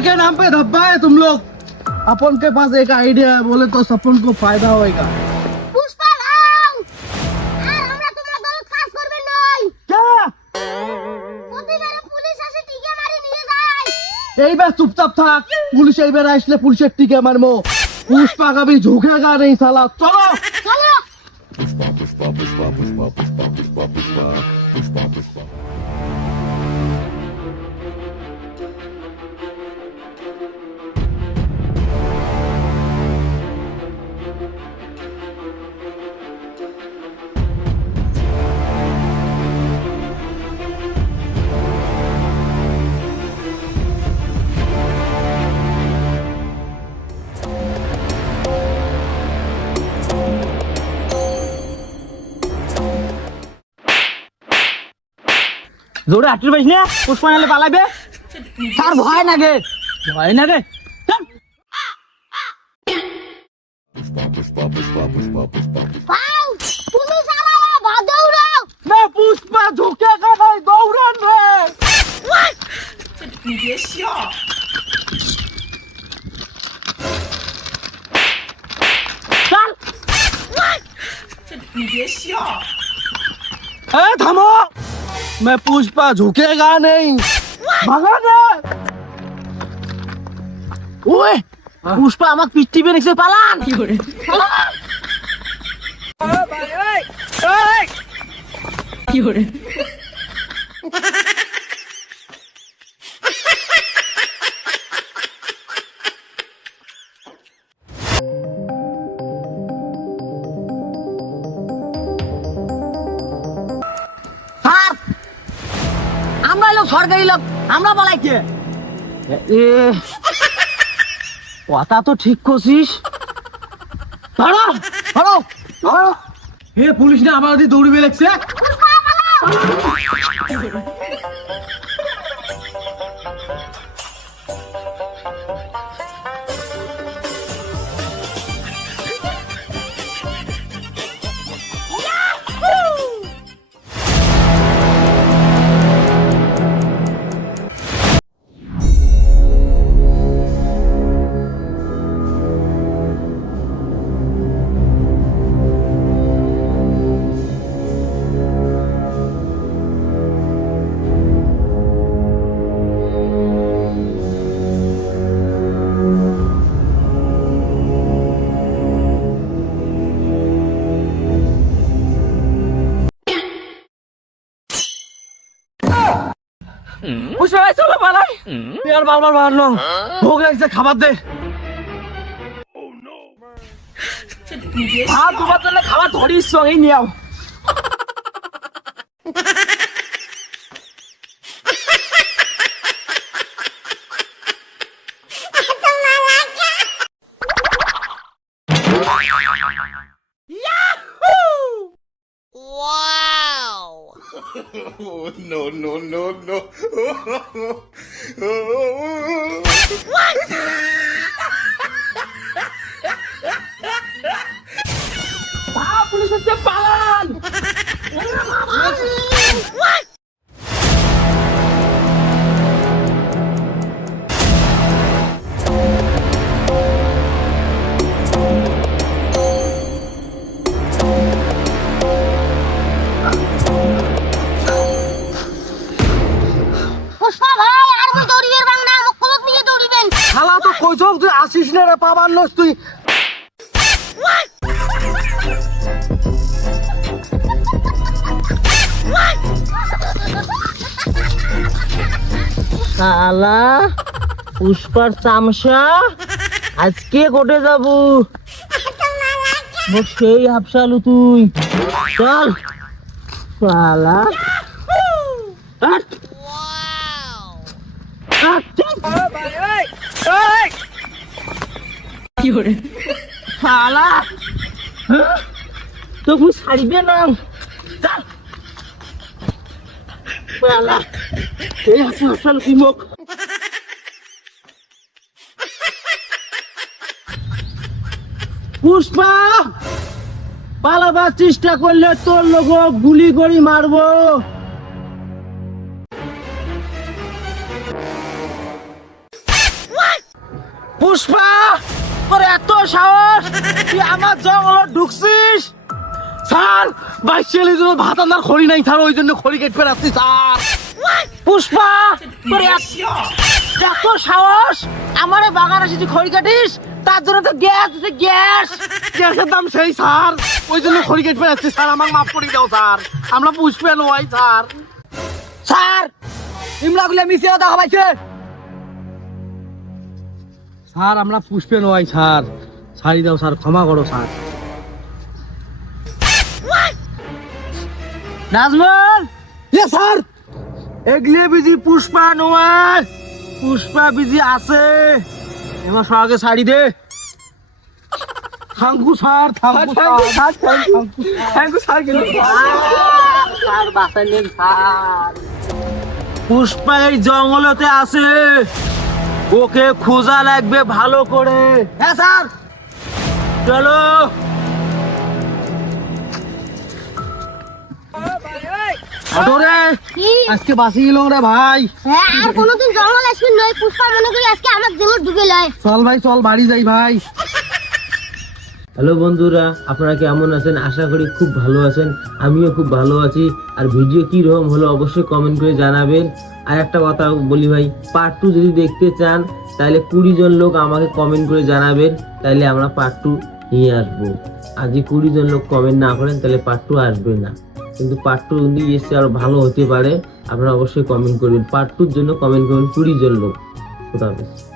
ऊपर के नाम पे धब्बा है तुम लोग। अपन के पास एक आइडिया है, बोले तो सपन को फायदा होएगा। पुष्पा लाओ আর আমরা তোমার দলত কাজ করবে নই। क्या প্রতিবারে পুলিশ আসে টিকে মারি নিয়ে যায়। এইবার চুপচাপ থাক, পুলিশ এইবার আসলে পুলিশের টিকে মারবো। पुष्पा कभी झुकेगा नहीं साला। चलो চলো। জোরে হাঁটতে পারিস না, পুষ্পা নালে পালাবে। তার ভয় লাগে, ভয় লাগে। পাও পুলিশ আলায়া ভাগ দৌড়াও। मैं पुष्पा झुकेगा नहीं, दौड़न रे।你别笑。 चल你别笑。 ए थमो, मैं पुष्पा झुकेगा नहीं, भागा ना। ओए पुष्पा আমাক পিটি पे নিচে পালান। স্যার আমরা লোক সরকারি লোক, আমরা বলাইছে। এ কথা তো ঠিক করছিস। ধরো ধরো ধরো। এ পুলিশ না আমার ওদিকে দৌড়বে লাগছে। পুষ্পা ভাই চলো পালাই। তুই আর বারবার মারলো, ভোগ লাগছে, খাবার দে। আর তোমার জন্য খাবার ধরিস, সঙ্গেই নিয়াও। No, no, no, no. Police হচ্ছে পালান। পুষ্পা ভাই আর কই দৌড়িবেন বাংলা মুখলক নিয়ে দৌড়িবেন। শালা তো কইছস তুই আসিস না রে, পাবার নস তুই। শালা পুষ্পার চামচা আজকে কোটে যাবো। সেই হাফসালু তুই, চল শালা। হাট। হাট, চল। শালা তো তুই ছাড়িবে না, চল শালা। এই হাফসালু কি মুখ। পুষ্পা পালাবার চেষ্টা করলে তোর লোক গুলি করে মারবো। পুষ্পা তোর এত সাহস তুই আমার জঙ্গলে ঢুকছিস স্যার বাইশের জন্য ভাত আনার খড়ি নাই স্যার ওই জন্য খড়ি কেটে ফেরাচ্ছি স্যার পুষ্পা তোর এত সাহস আমার বাগান আসি তুই খড়ি কাটিস তার জন্য তো গ্যাস আছে গ্যাসের দাম সেই স্যার ওই জন্য খড়ি কেটে ফেরাচ্ছি স্যার আমাকে মাফ করে দাও স্যার আমরা পুষ্পা নয় স্যার স্যার ইমলাগুলো মিশে দেখা পাইছে স্যার আমরা পুষ্পে নয় স্যার ছাড়ি দাও স্যার ক্ষমা করো স্যার নাজমুল ইয়ে স্যার এগলে বিজি পুষ্পা নয় পুষ্পা বিজি আছে এমা সবাইকে শাড়ি দে thank you sir thank you sir thank you sir গেল স্যার বাঁচালেন স্যার পুষ্পা এই জঙ্গলতে আছে ওকে খোঁজা লাগবে ভালো করে হ্যাঁ স্যার চলো আদরে কি আজকে বাসি গেল রে ভাই হ্যাঁ আর কোনোদিন জঙ্গল আসবি নয় পুষ্পা মনে করি আজকে আমার জীবন ডুবে লয় চল ভাই চল বাড়ি যাই ভাই হ্যালো বন্ধুরা আপনারা কেমন আছেন আশা করি খুব ভালো আছেন আমিও খুব ভালো আছি আর ভিডিও কি রকম হলো অবশ্যই কমেন্ট করে জানাবেন আর একটা কথা বলি ভাই পার্ট 2 যদি দেখতে চান তাহলে 20 জন লোক আমাকে কমেন্ট করে জানাবেন তাহলে আমরা পার্ট 2 নিয়ে আসবো আর যে 20 জন লোক কমেন্ট না করেন তাহলে পার্ট 2 আসবে না কিন্তু পার্ট 2 যদি এসে আরো ভালো হতে পারে আপনারা অবশ্যই কমেন্ট করবেন পার্ট 2 এর জন্য কমেন্ট করবেন 20 জন লোক খোদা হাফেজ।